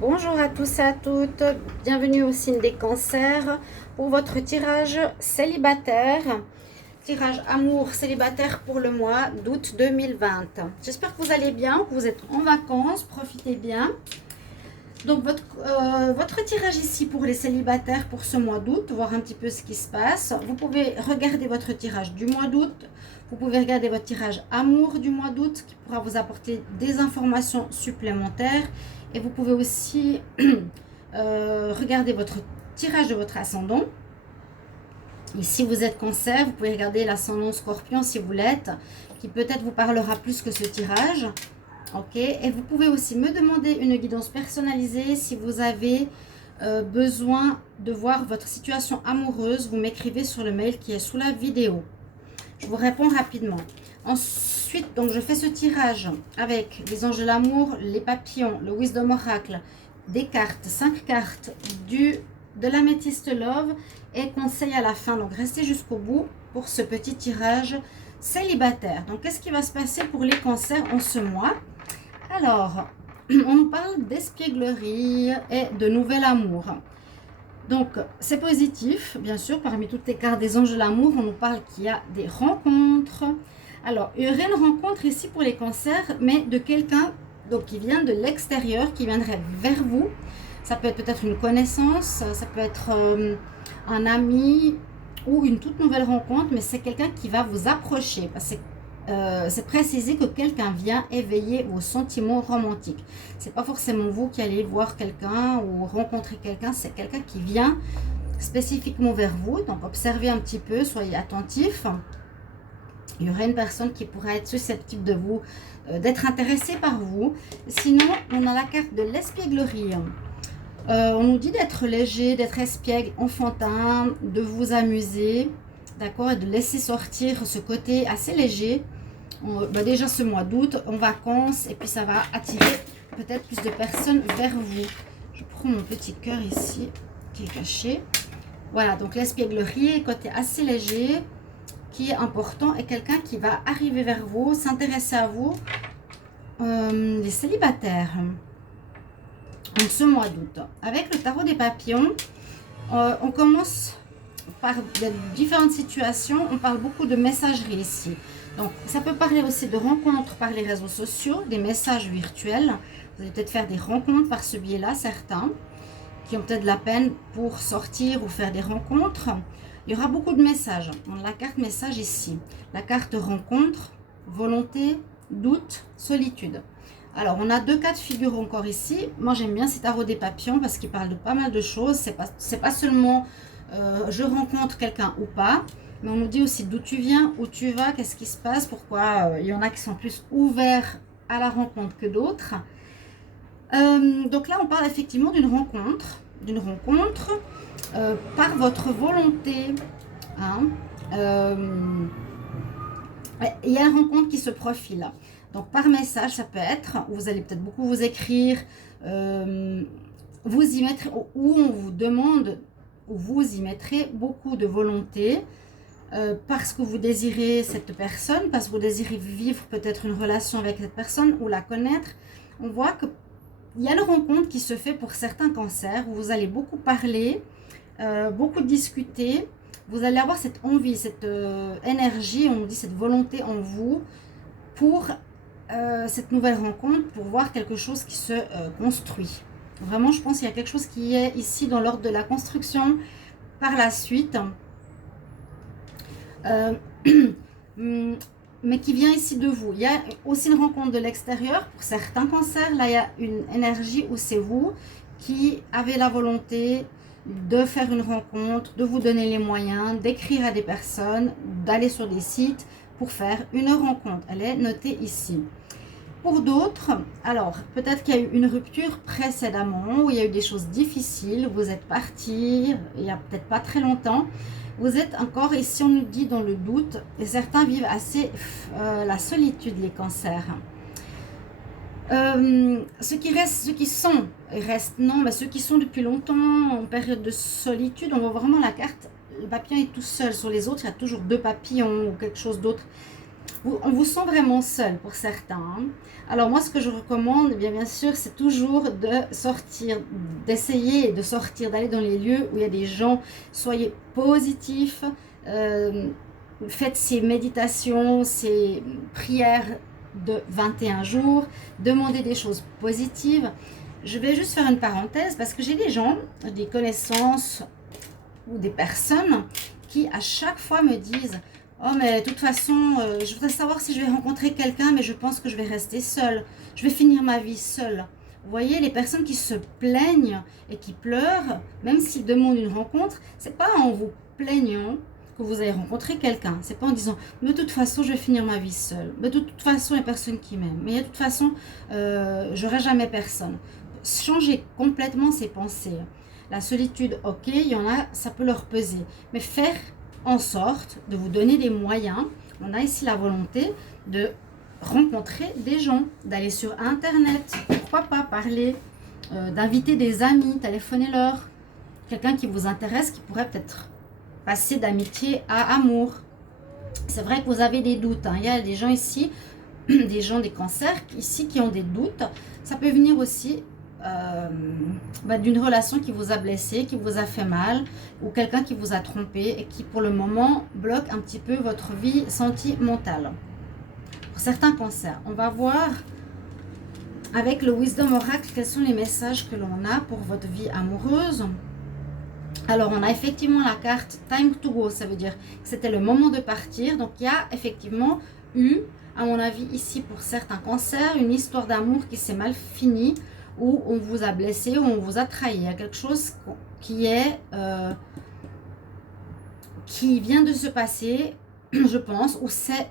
Bonjour à tous et à toutes, bienvenue au signe des cancers pour votre tirage célibataire, tirage amour célibataire pour le mois d'août 2020. J'espère que vous allez bien, que vous êtes en vacances, profitez bien. Donc votre tirage ici pour les célibataires pour ce mois d'août, voir un petit peu ce qui se passe. Vous pouvez regarder votre tirage du mois d'août. Vous pouvez regarder votre tirage amour du mois d'août qui pourra vous apporter des informations supplémentaires. Et vous pouvez aussi regarder votre tirage de votre ascendant. Et si vous êtes cancer, vous pouvez regarder l'ascendant scorpion si vous l'êtes, qui peut-être vous parlera plus que ce tirage. Ok, et vous pouvez aussi me demander une guidance personnalisée si vous avez besoin de voir votre situation amoureuse. Vous m'écrivez sur le mail qui est sous la vidéo. Je vous réponds rapidement. Ensuite, donc je fais ce tirage avec les anges de l'amour, les papillons, le Wisdom Oracle, des cartes, 5 cartes de l'améthyste Love et conseil à la fin. Donc restez jusqu'au bout pour ce petit tirage célibataire. Donc qu'est-ce qui va se passer pour les cancers en ce mois? Alors, on nous parle d'espièglerie et de nouvel amour. Donc, c'est positif, bien sûr, parmi toutes les cartes des anges de l'amour, on nous parle qu'il y a des rencontres. Alors, il y aurait une rencontre ici pour les cancers, mais de quelqu'un donc qui vient de l'extérieur, qui viendrait vers vous. Ça peut être peut-être une connaissance, ça peut être un ami ou une toute nouvelle rencontre, mais c'est quelqu'un qui va vous approcher. Parce que c'est précisé que quelqu'un vient éveiller vos sentiments romantiques. C'est pas forcément vous qui allez voir quelqu'un ou rencontrer quelqu'un, c'est quelqu'un qui vient spécifiquement vers vous. Donc observez un petit peu, soyez attentifs. Il y aurait une personne qui pourrait être susceptible de vous, d'être intéressée par vous. Sinon, on a la carte de l'espièglerie. On nous dit d'être léger, d'être espiègle, enfantin, de vous amuser, d'accord, et de laisser sortir ce côté assez léger. Déjà ce mois d'août, en vacances, et puis ça va attirer peut-être plus de personnes vers vous. Je prends mon petit cœur ici, qui est caché. Voilà, donc l'espièglerie, côté assez léger, qui est important, et quelqu'un qui va arriver vers vous, s'intéresser à vous, les célibataires. Donc ce mois d'août, avec le tarot des papillons, on commence par de différentes situations. On parle beaucoup de messagerie ici. Donc ça peut parler aussi de rencontres par les réseaux sociaux, des messages virtuels. Vous allez peut-être faire des rencontres par ce biais-là, certains qui ont peut-être de la peine pour sortir ou faire des rencontres. Il y aura beaucoup de messages. On a la carte message ici, la carte rencontre, volonté, doute, solitude. Alors, on a deux cas de figure encore ici. Moi, j'aime bien ces tarots des papillons parce qu'ils parlent de pas mal de choses. C'est pas seulement je rencontre quelqu'un ou pas, mais on nous dit aussi d'où tu viens, où tu vas, qu'est-ce qui se passe, pourquoi il y en a qui sont plus ouverts à la rencontre que d'autres. Donc là, on parle effectivement d'une rencontre par votre volonté. Hein. Il y a une rencontre qui se profile. Donc par message, ça peut être, vous allez peut-être beaucoup vous écrire, vous y mettre, où on vous demande, où vous y mettrez beaucoup de volonté, parce que vous désirez cette personne, parce que vous désirez vivre peut-être une relation avec cette personne ou la connaître. On voit qu'il y a une rencontre qui se fait pour certains cancers, où vous allez beaucoup parler, beaucoup discuter. Vous allez avoir cette envie, cette énergie, on dit cette volonté en vous pour cette nouvelle rencontre, pour voir quelque chose qui se construit. Vraiment, je pense qu'il y a quelque chose qui est ici dans l'ordre de la construction par la suite. Mais qui vient ici de vous. Il y a aussi une rencontre de l'extérieur. Pour certains cancers, là, il y a une énergie où c'est vous qui avez la volonté de faire une rencontre, de vous donner les moyens, d'écrire à des personnes, d'aller sur des sites pour faire une rencontre. Elle est notée ici. Pour d'autres, alors peut-être qu'il y a eu une rupture précédemment, où il y a eu des choses difficiles, vous êtes partis il n'y a peut-être pas très longtemps, vous êtes encore ici, on nous dit dans le doute, et certains vivent assez la solitude, les cancers. Ceux qui restent non, mais ceux qui sont depuis longtemps en période de solitude, on voit vraiment la carte, le papillon est tout seul. Sur les autres, il y a toujours deux papillons ou quelque chose d'autre. On vous sent vraiment seul pour certains. Hein. Alors moi, ce que je recommande, eh bien sûr, c'est toujours de sortir, d'essayer de sortir, d'aller dans les lieux où il y a des gens. Soyez positifs, faites ces méditations, ces prières de 21 jours, demandez des choses positives. Je vais juste faire une parenthèse parce que j'ai des gens, des connaissances ou des personnes qui à chaque fois me disent « Oh mais de toute façon, je voudrais savoir si je vais rencontrer quelqu'un, mais je pense que je vais rester seule. Je vais finir ma vie seule. » Vous voyez, les personnes qui se plaignent et qui pleurent, même s'ils demandent une rencontre, c'est pas en vous plaignant que vous allez rencontrer quelqu'un. C'est pas en disant « Mais de toute façon, je vais finir ma vie seule. Mais de toute façon, il n'y a personne qui m'aime. Mais de toute façon, j'aurai jamais personne. » Changer complètement ses pensées. La solitude, ok, il y en a, ça peut leur peser. Mais faire en sorte de vous donner des moyens. On a ici la volonté de rencontrer des gens, d'aller sur Internet, pourquoi pas parler, d'inviter des amis, téléphoner-leur. Quelqu'un qui vous intéresse, qui pourrait peut-être passer d'amitié à amour. C'est vrai que vous avez des doutes. Hein. Il y a des gens ici, des gens des cancers, ici qui ont des doutes. Ça peut venir aussi d'une relation qui vous a blessé, qui vous a fait mal, ou quelqu'un qui vous a trompé et qui pour le moment bloque un petit peu votre vie sentimentale. Pour certains cancers, on va voir avec le Wisdom Oracle quels sont les messages que l'on a pour votre vie amoureuse. Alors on a effectivement la carte Time to Go, ça veut dire que c'était le moment de partir. Donc il y a effectivement eu, à mon avis ici pour certains cancers, une histoire d'amour qui s'est mal finie, où on vous a blessé, où on vous a trahi. Il y a quelque chose qui vient de se passer, je pense, où c'est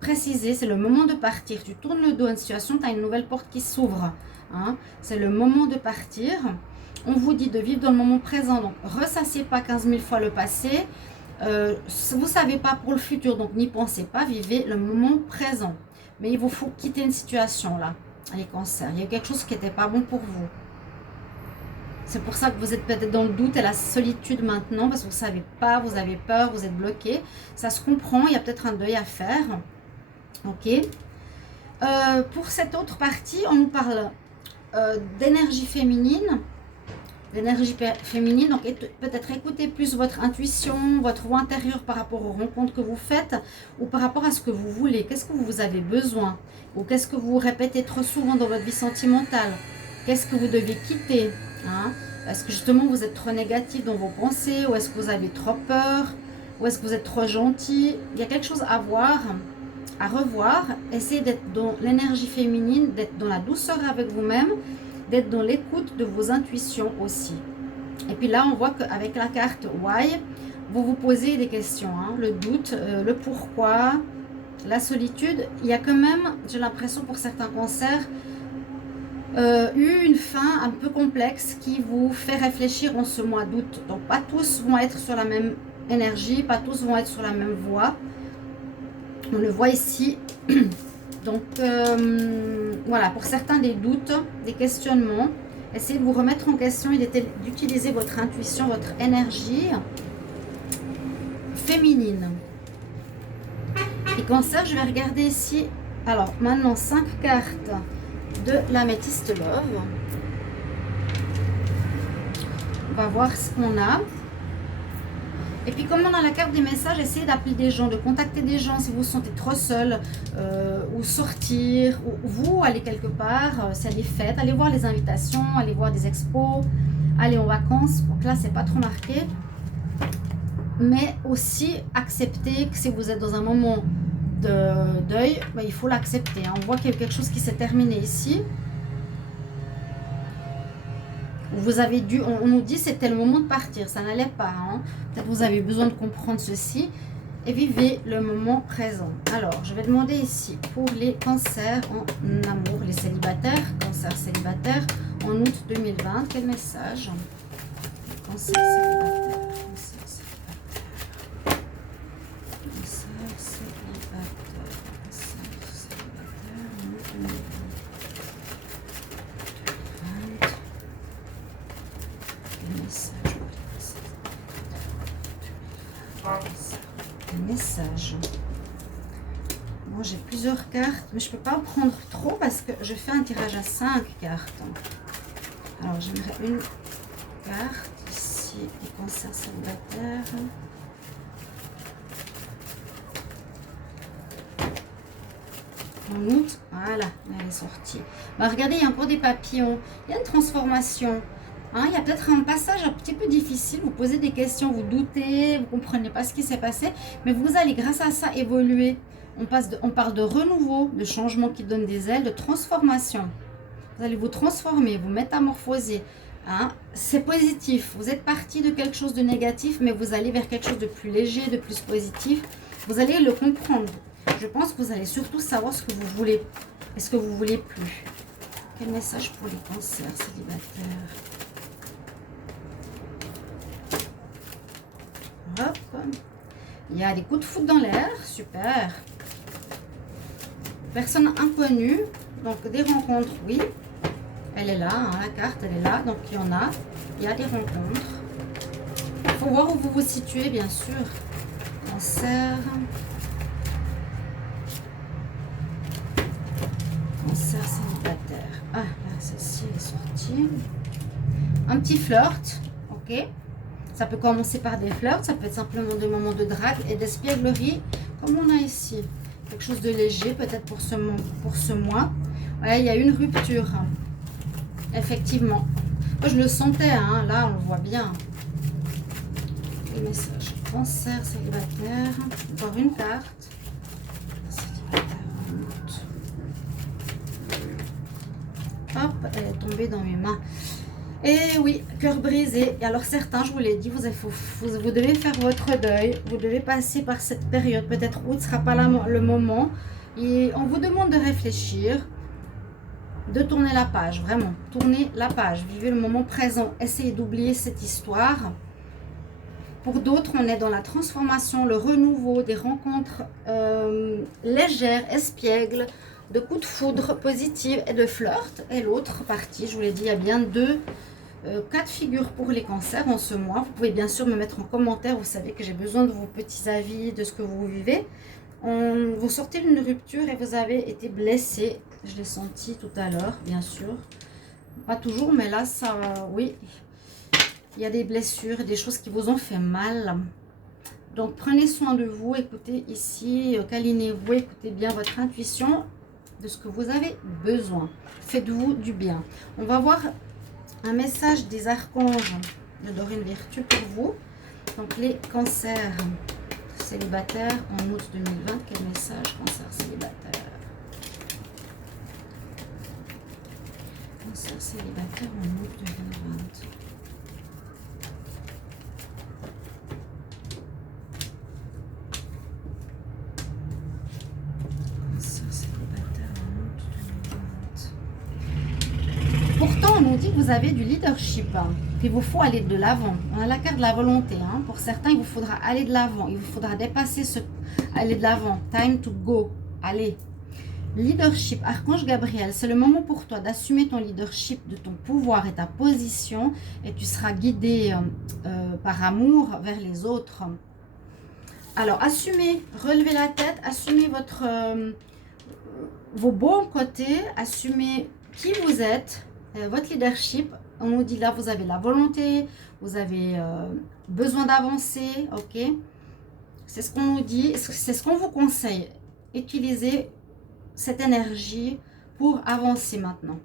précisé, c'est le moment de partir. Tu tournes le dos à une situation, tu as une nouvelle porte qui s'ouvre. Hein. C'est le moment de partir. On vous dit de vivre dans le moment présent. Donc, ressassez pas 15 000 fois le passé. Vous ne savez pas pour le futur, donc n'y pensez pas. Vivez le moment présent. Mais il vous faut quitter une situation là. Les cancers, il y a quelque chose qui n'était pas bon pour vous. C'est pour ça que vous êtes peut-être dans le doute et la solitude maintenant, parce que vous ne savez pas, vous avez peur, vous êtes bloqué. Ça se comprend, il y a peut-être un deuil à faire. Ok. Pour cette autre partie, on nous parle d'énergie féminine. L'énergie féminine, donc peut-être écouter plus votre intuition, votre voix intérieure par rapport aux rencontres que vous faites ou par rapport à ce que vous voulez. Qu'est-ce que vous avez besoin? Ou qu'est-ce que vous répétez trop souvent dans votre vie sentimentale? Qu'est-ce que vous devez quitter? Hein? Est-ce que justement vous êtes trop négatif dans vos pensées? Ou est-ce que vous avez trop peur? Ou est-ce que vous êtes trop gentil? Il y a quelque chose à voir, à revoir. Essayez d'être dans l'énergie féminine, d'être dans la douceur avec vous-même, d'être dans l'écoute de vos intuitions aussi. Et puis là, on voit qu'avec la carte Why, vous vous posez des questions, hein, le doute, le pourquoi, la solitude. Il y a quand même, j'ai l'impression pour certains cancers, eu une fin un peu complexe qui vous fait réfléchir en ce mois d'août. Donc pas tous vont être sur la même énergie, pas tous vont être sur la même voie. On le voit ici. Donc, voilà, pour certains, des doutes, des questionnements. Essayez de vous remettre en question et d'utiliser votre intuition, votre énergie féminine. Et cancer, je vais regarder ici. Alors, maintenant, 5 cartes de l'améthyste Love. On va voir ce qu'on a. Et puis comme on a la carte des messages, essayez d'appeler des gens, de contacter des gens si vous vous sentez trop seul, ou sortir, ou vous aller quelque part, c'est les fêtes, allez voir les invitations, allez voir des expos, aller en vacances. Donc là, c'est pas trop marqué. Mais aussi accepter que si vous êtes dans un moment de deuil, ben, il faut l'accepter. Hein. On voit qu'il y a quelque chose qui s'est terminé ici. Vous avez dû, on nous dit c'était le moment de partir, ça n'allait pas. Hein. Peut-être vous avez besoin de comprendre ceci et vivez le moment présent. Alors, je vais demander ici pour les cancers en amour, les célibataires, cancers célibataires en août 2020, quel message? Cancer célibataire, cancer célibataire, cancer célibataire, cancer célibataire en août 2020. Message. Moi, j'ai plusieurs cartes, mais je ne peux pas en prendre trop parce que je fais un tirage à 5 cartes. Alors, j'aimerais une carte ici, les cancers célibataires. En août, voilà, elle est sortie. Bah, regardez, il y a encore des papillons. Il y a une transformation. Hein, il y a peut-être un passage un petit peu difficile. Vous posez des questions, vous doutez, vous ne comprenez pas ce qui s'est passé. Mais vous allez, grâce à ça, évoluer. On parle de renouveau, de changement qui donne des ailes, de transformation. Vous allez vous transformer, vous métamorphoser. Hein, c'est positif. Vous êtes parti de quelque chose de négatif, mais vous allez vers quelque chose de plus léger, de plus positif. Vous allez le comprendre. Je pense que vous allez surtout savoir ce que vous voulez et ce que vous voulez plus. Quel message pour les cancers célibataires? Hop. Il y a des coups de foudre dans l'air. Super. Personne inconnue. Donc des rencontres, oui. Elle est là, hein, la carte, elle est là. Donc il y en a. Il y a des rencontres. Il faut voir où vous vous situez, bien sûr. Cancer. Cancer célibataire. Ah, là, celle-ci est sortie. Un petit flirt, ok. Ça peut commencer par des flirts, ça peut être simplement des moments de drague et d'espièglerie, comme on a ici. Quelque chose de léger, peut-être pour ce mois. Ouais, il y a une rupture. Effectivement. Moi, je le sentais, hein, là, on le voit bien. Les messages. Cancer célibataire. Encore une carte. Hop, elle est tombée dans mes mains. Et oui, cœur brisé. Et alors certains, je vous l'ai dit, vous devez faire votre deuil. Vous devez passer par cette période. Peut-être août ne sera pas le moment. Et on vous demande de réfléchir, de tourner la page. Vraiment, tournez la page. Vivez le moment présent. Essayez d'oublier cette histoire. Pour d'autres, on est dans la transformation, le renouveau, des rencontres légères, espiègles, de coups de foudre positifs et de flirt. Et l'autre partie, je vous l'ai dit, il y a bien deux cas de figure pour les cancers en ce mois. Vous pouvez bien sûr me mettre en commentaire. Vous savez que j'ai besoin de vos petits avis, de ce que vous vivez. Vous sortez d'une rupture et vous avez été blessé. Je l'ai senti tout à l'heure, bien sûr. Pas toujours, mais là, ça, oui. Il y a des blessures, des choses qui vous ont fait mal. Donc, prenez soin de vous. Écoutez ici, câlinez-vous, écoutez bien votre intuition de ce que vous avez besoin. Faites-vous du bien. On va voir un message des archanges de Dorine Virtue pour vous. Donc, les cancers célibataires en août 2020. Quel message, cancer célibataire? Cancer célibataire en août 2020. Pourtant, on nous dit que vous avez du leadership, qu'il vous faut aller de l'avant. On a la carte de la volonté. Hein. Pour certains, il vous faudra aller de l'avant. Il vous faudra dépasser aller de l'avant. Time to go. Allez. Leadership, Archange Gabriel, c'est le moment pour toi d'assumer ton leadership, de ton pouvoir et ta position. Et tu seras guidé par amour vers les autres. Alors, assumez, relevez la tête, assumez vos bons côtés, assumez qui vous êtes. Votre leadership, on nous dit là, vous avez la volonté, vous avez besoin d'avancer, ok? C'est ce qu'on nous dit, c'est ce qu'on vous conseille. Utilisez cette énergie pour avancer maintenant.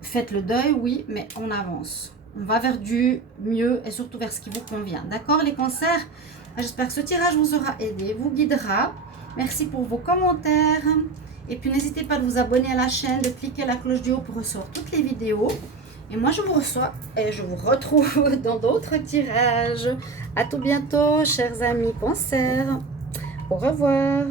Faites le deuil, oui, mais on avance. On va vers du mieux et surtout vers ce qui vous convient. D'accord, les cancers? J'espère que ce tirage vous aura aidé, vous guidera. Merci pour vos commentaires. Et puis, n'hésitez pas à vous abonner à la chaîne, de cliquer la cloche du haut pour recevoir toutes les vidéos. Et moi, je vous reçois et je vous retrouve dans d'autres tirages. À tout bientôt, chers amis cancers. Au revoir.